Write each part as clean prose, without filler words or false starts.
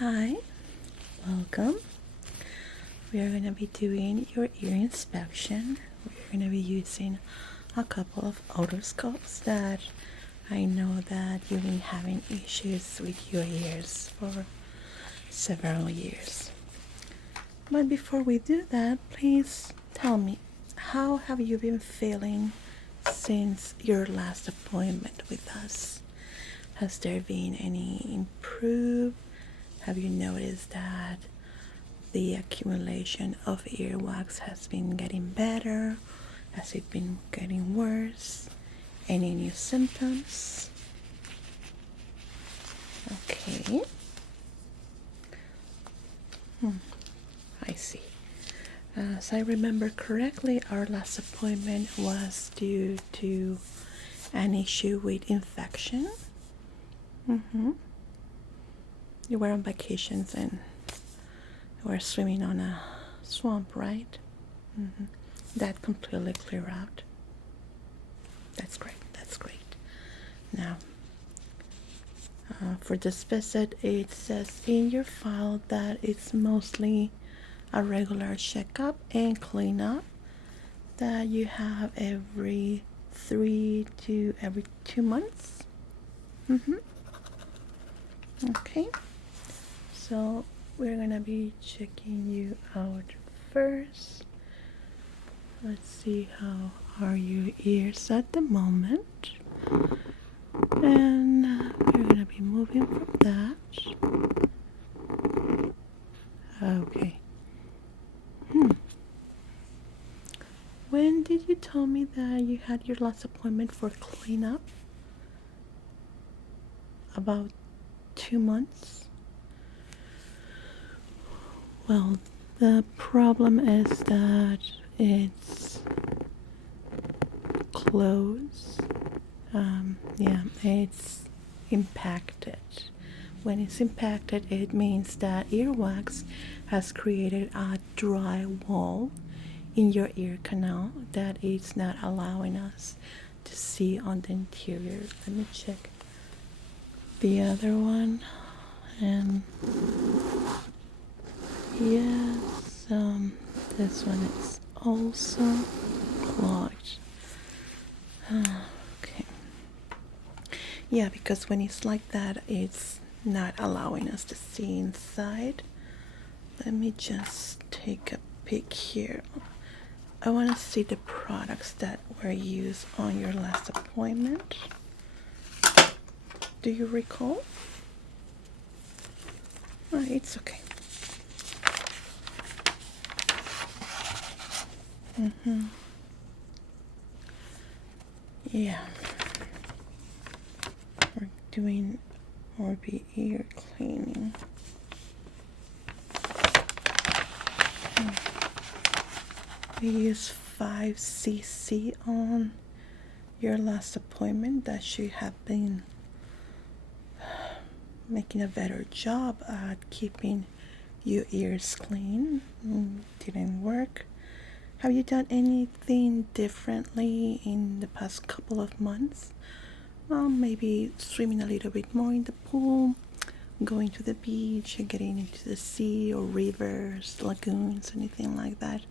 Hi, welcome. We are going to be doing your ear inspection. We're going to be using a couple of otoscopes that I know that you've been having issues with your ears for several years. But before we do that, please tell me, how have you been feeling since your last appointment with us? Has there been any improvement? Have you noticed that the accumulation of earwax has been getting better? Has it been getting worse? Any new symptoms? Okay. I see. As I remember correctly, our last appointment was due to an issue with infection. You were on vacations and you were swimming on a swamp, right? That completely cleared out. That's great. That's great. Now, for this visit, it says in your file that it's mostly a regular checkup and cleanup that you have every 3 to every 2 months. Okay. So we're gonna be checking you out first. Let's see how are your ears at the moment, and we're gonna be moving from that. Okay. When did you tell me that you had your last appointment for cleanup? About 2 months. Well, the problem is that it's closed. It's impacted. When it's impacted, it means that earwax has created a dry wall in your ear canal that is not allowing us to see on the interior. Let me check the other one. And yes, this one is also clogged. Okay. Yeah, because when it's like that, it's not allowing us to see inside. Let me just take a peek here. I want to see the products that were used on your last appointment. Do you recall? It's okay. Yeah. We're doing Orby ear cleaning. We use 5 cc on your last appointment. That should have been making a better job at keeping your ears clean. Didn't work. Have you done anything differently in the past couple of months? Maybe swimming a little bit more in the pool, going to the beach, and getting into the sea or rivers, lagoons, anything like that,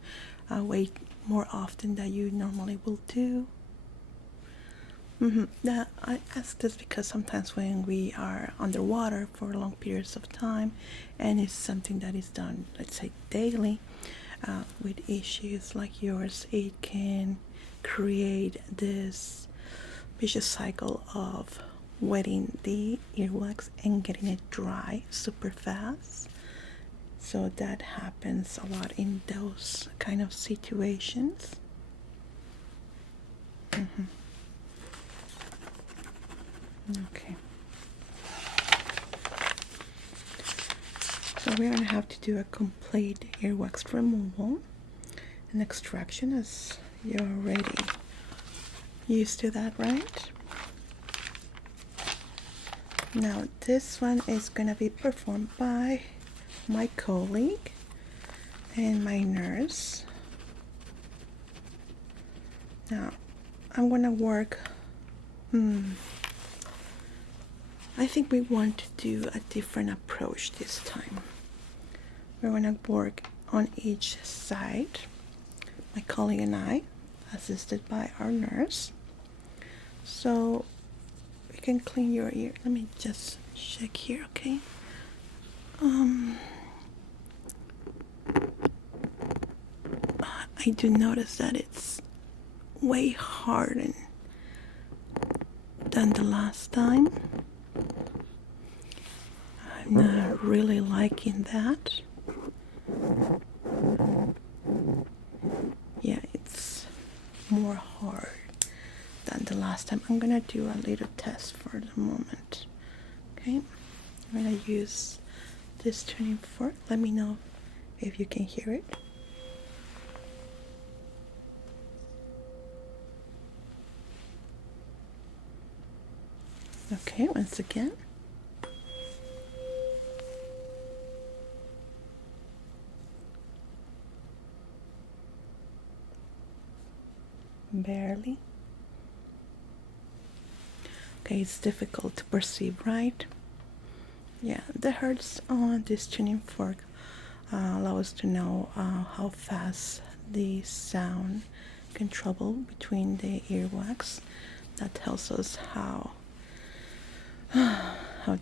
way more often than you normally will do. Now, I ask this because sometimes when we are underwater for long periods of time, and it's something that is done, let's say, daily, with issues like yours, it can create this vicious cycle of wetting the earwax and getting it dry super fast. So that happens a lot in those kind of situations. Okay. So we're gonna have to do a complete earwax removal and extraction, as you're already used to that, right? Now this one is gonna be performed by my colleague and my nurse. Now I'm gonna work I think we want to do a different approach this time. We're going to work on each side, my colleague and I, assisted by our nurse. So we can clean your ear. Let me just check here, okay? I do notice that it's way harder than the last time. I'm not really liking that. Yeah, it's more hard than the last time. I'm gonna do a little test for the moment. Okay, I'm gonna use this tuning fork. Let me know if you can hear it. Okay, once again. Barely. Okay, it's difficult to perceive, right? Yeah, the hertz on this tuning fork allow us to know how fast the sound can travel between the earwax. That tells us how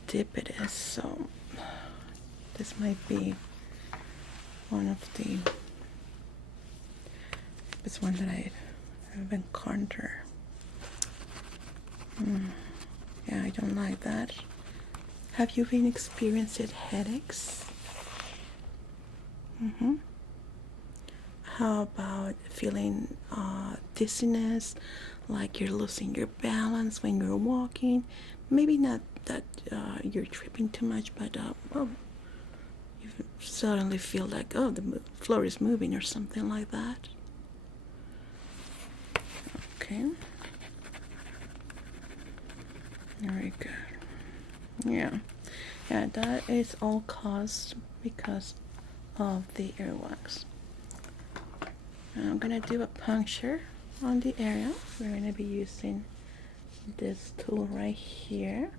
deep it is. So this might be one of the best one that I've encountered. Yeah, I don't like that. Have you been experiencing headaches? How about feeling dizziness, like you're losing your balance when you're walking? Maybe not that you're tripping too much, but well, you suddenly feel like, oh, the floor is moving or something like that. Okay. Very good. Yeah, that is all caused because of the earwax. I'm gonna do a puncture on the area. We're gonna be using this tool right here.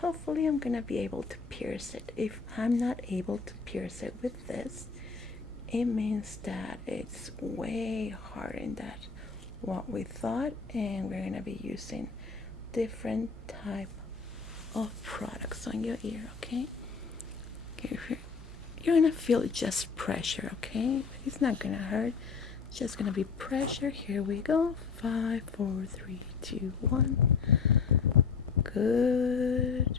Hopefully I'm gonna be able to pierce it. If I'm not able to pierce it with this, it means that it's way harder than what we thought, and we're gonna be using different type of products on your ear. Okay, you're gonna feel just pressure. Okay, it's not gonna hurt, it's just gonna be pressure. Here we go. 5, 4, 3, 2, 1. Good.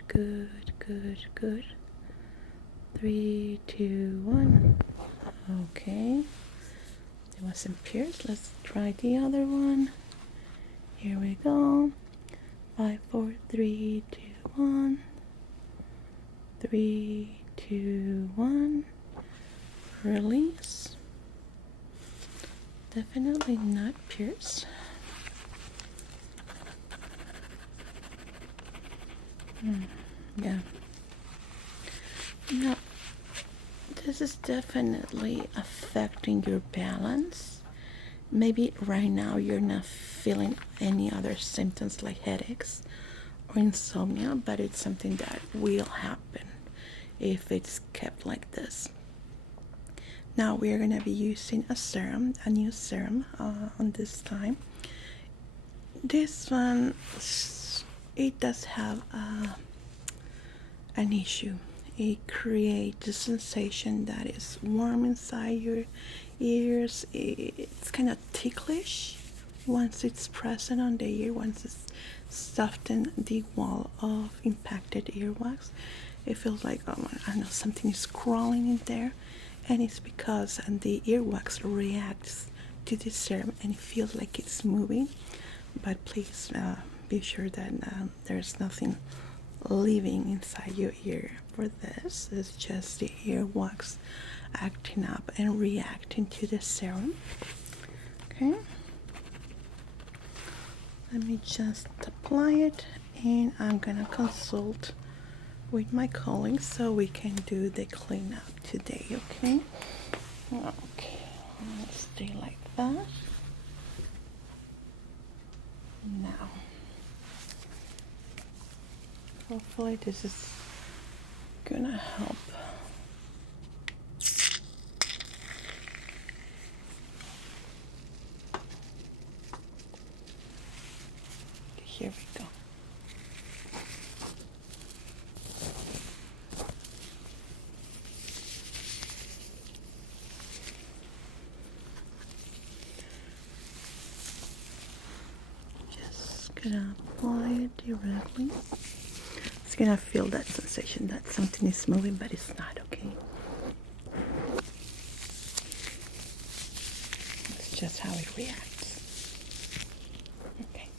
3, 2, 1. Okay, it wasn't pierced. Let's try the other one. Here we go. 5, 4, 3, 2, 1. 3, 2, 1. Release. Definitely not pierced. Yeah. Now, this is definitely affecting your balance. Maybe right now you're not feeling any other symptoms like headaches or insomnia, but it's something that will happen if it's kept like this. Now we're going to be using a serum, a new serum on this time. This one, it does have an issue. It creates a sensation that is warm inside your ears. It's kind of ticklish once it's present on the ear, once it's softened the wall of impacted earwax. It feels like, oh, I know something is crawling in there, and it's because the earwax reacts to the serum and it feels like it's moving. But please be sure that there's nothing living inside your ear for this. It's just the earwax acting up and reacting to the serum. Okay, let me just apply it, and I'm gonna consult with my colleagues so we can do the cleanup today. Okay, let's stay like that. Now Hopefully this is gonna help. Here we go. Just gonna apply it directly. It's gonna feel that sensation that something is moving, but it's not, okay? It's just how it reacts. Okay,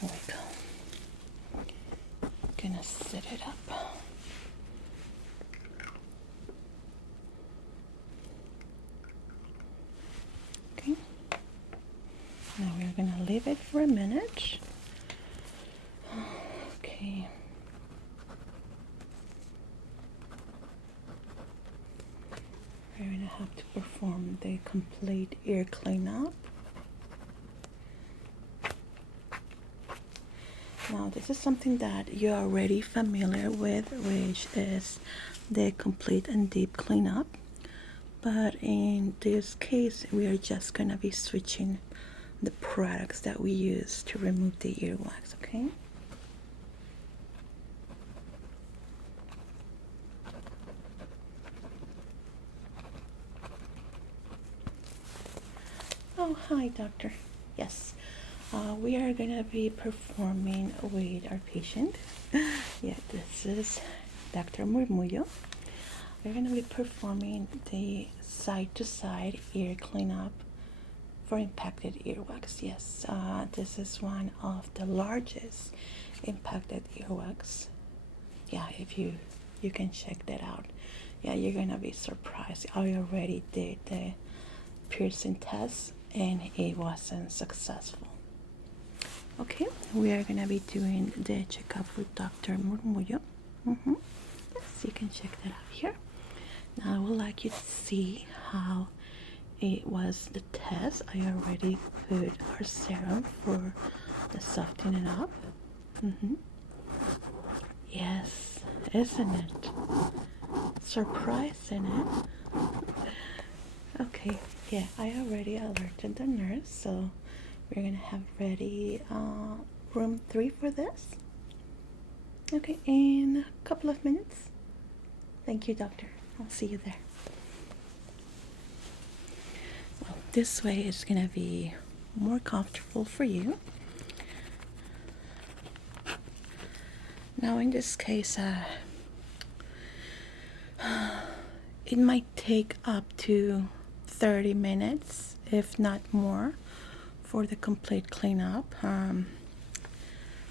here we go. Gonna set it up. Okay. Now we're gonna leave it for a minute. Okay. We're gonna have to perform the complete ear cleanup. Now this is something that you're already familiar with, which is the complete and deep cleanup. But in this case, we are just gonna be switching the products that we use to remove the earwax, okay? Oh, hi, doctor. Yes, we are gonna be performing with our patient. Yeah, this is Dr. Murmullo. We're gonna be performing the side-to-side ear cleanup for impacted earwax. Yes, this is one of the largest impacted earwax. Yeah, if you can check that out. Yeah, you're gonna be surprised. I already did the piercing test and it wasn't successful. Okay, we are gonna be doing the checkup with Dr. Murmullo. Yes, you can check that out here. Now I would like you to see how it was the test. I already put our serum for the softening up. Yes, isn't it? Surprising it? Okay, yeah, I already alerted the nurse, so we're gonna have ready room 3 for this. Okay, in a couple of minutes. Thank you, doctor. I'll see you there. Well, this way is gonna be more comfortable for you. Now in this case, it might take up to 30 minutes, if not more, for the complete cleanup.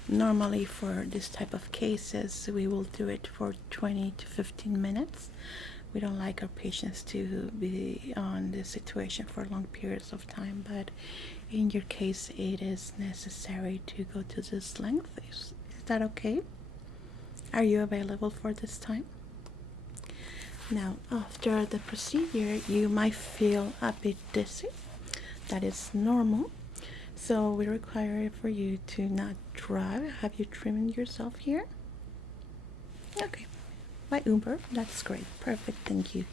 Normally for this type of cases, we will do it for 20 to 15 minutes. We don't like our patients to be on this situation for long periods of time, but in your case, it is necessary to go to this length. Is that okay? Are you available for this time? Now, after the procedure, you might feel a bit dizzy. That is normal. So we require for you to not drive. Have you trimmed yourself here? Okay. By Uber. That's great. Perfect. Thank you.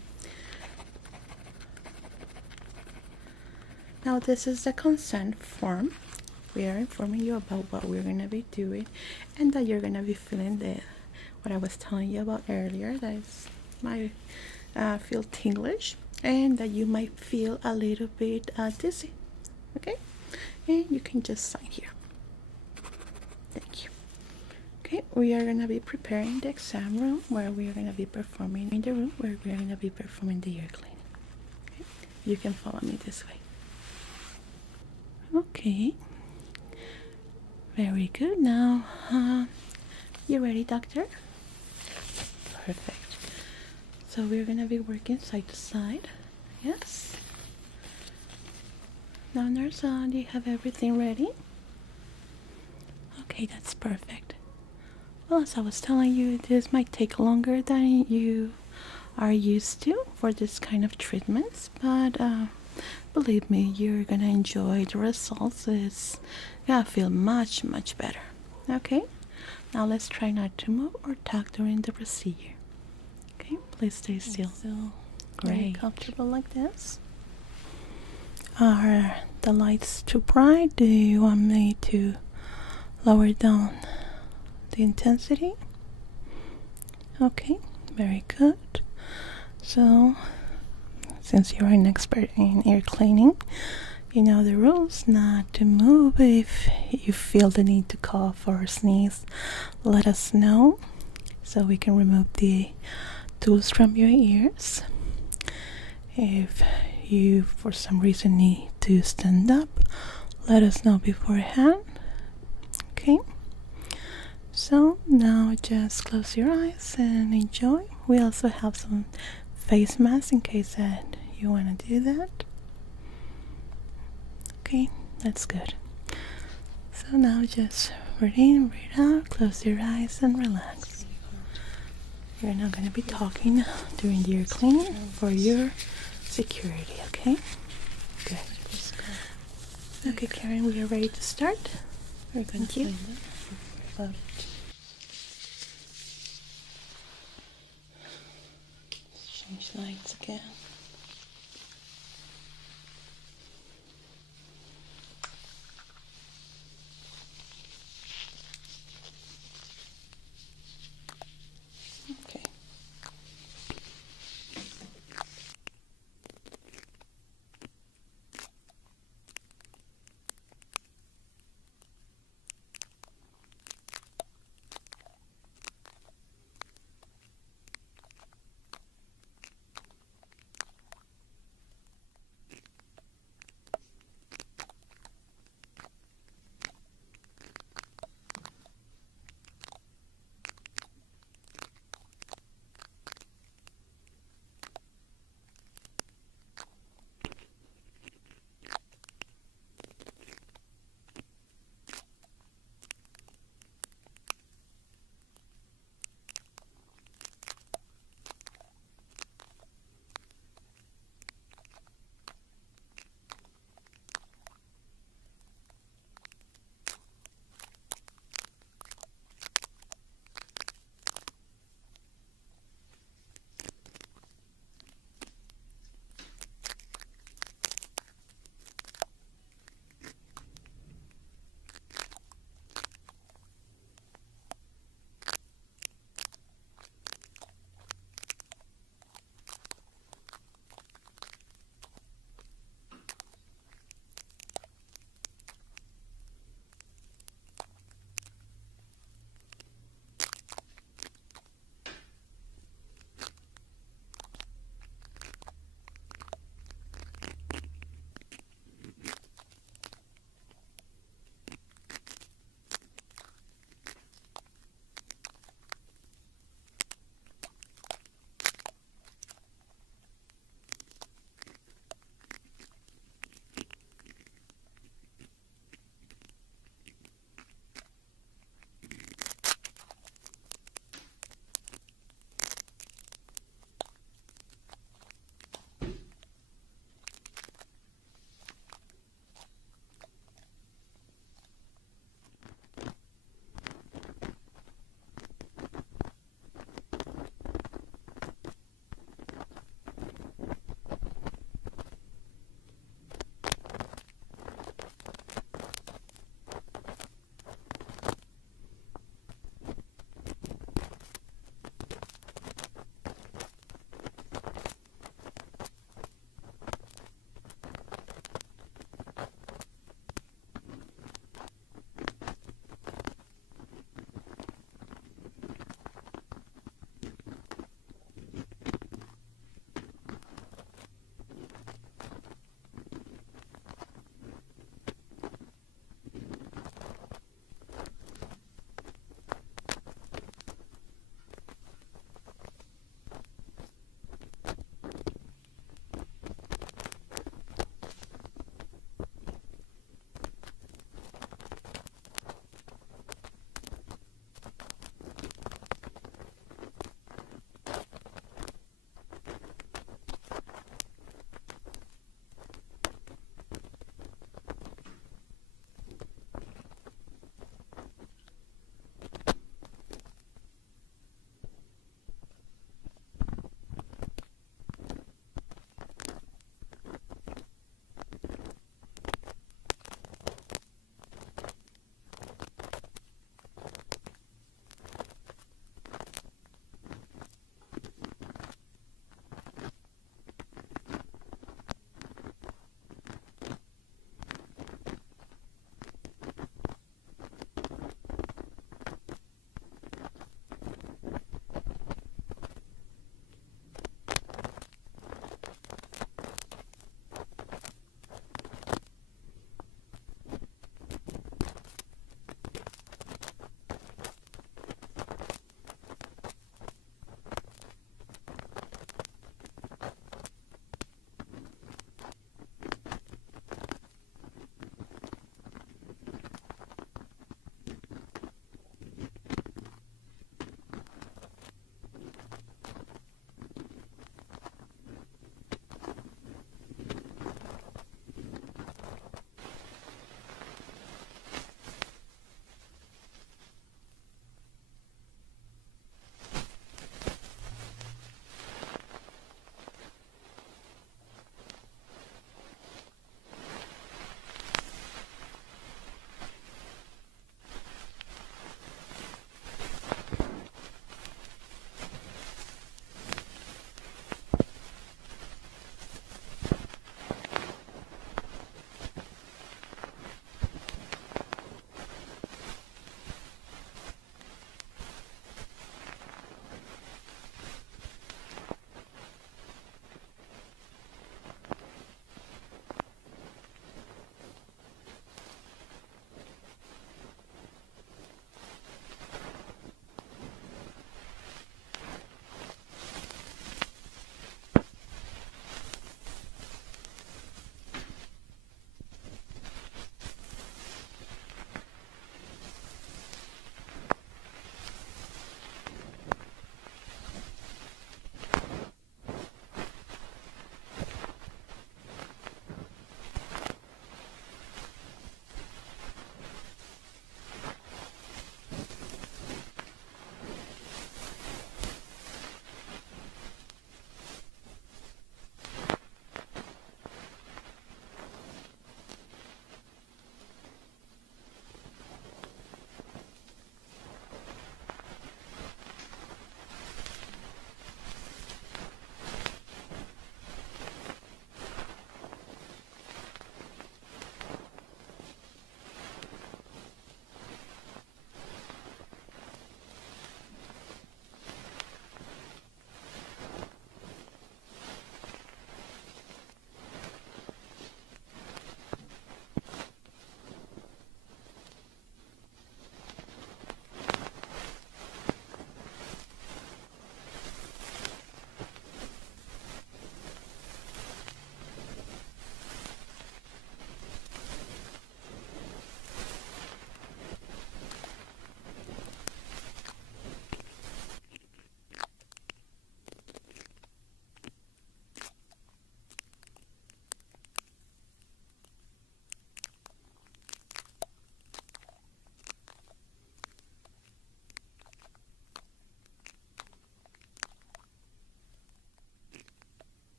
Now this is the consent form. We are informing you about what we're going to be doing and that you're going to be feeling what I was telling you about earlier. That is might feel tinglish and that you might feel a little bit dizzy. Okay, and you can just sign here. Thank you. Okay, we are going to be preparing the exam room where we are going to be performing in the room where we are going to be performing the ear cleaning. Okay, you can follow me this way. Okay, very good. Now you ready, doctor? Perfect. So we're gonna be working side to side. Yes. Now, nurse, do you have everything ready? Okay, that's perfect. Well, as I was telling you, this might take longer than you are used to for this kind of treatments, but believe me, you're gonna enjoy the results. It's gonna feel much better. Okay, Now let's try not to move or talk during the procedure. Okay, please stay still. Great. Are you comfortable like this? Are the lights too bright? Do you want me to lower down the intensity? Okay, very good. So, since you're an expert in ear cleaning, you know the rules. Not to move. If you feel the need to cough or sneeze, let us know so we can remove the tools from your ears. If you for some reason need to stand up, let us know beforehand. Okay, so now just close your eyes and enjoy. We also have some face masks in case that you want to do that. Okay, that's good. So now just breathe in, breathe out, close your eyes and relax. We're not going to be talking during the ear cleaning for your security, okay? Good. Okay, Karen, we are ready to start. We're going to clean them. Change lights again.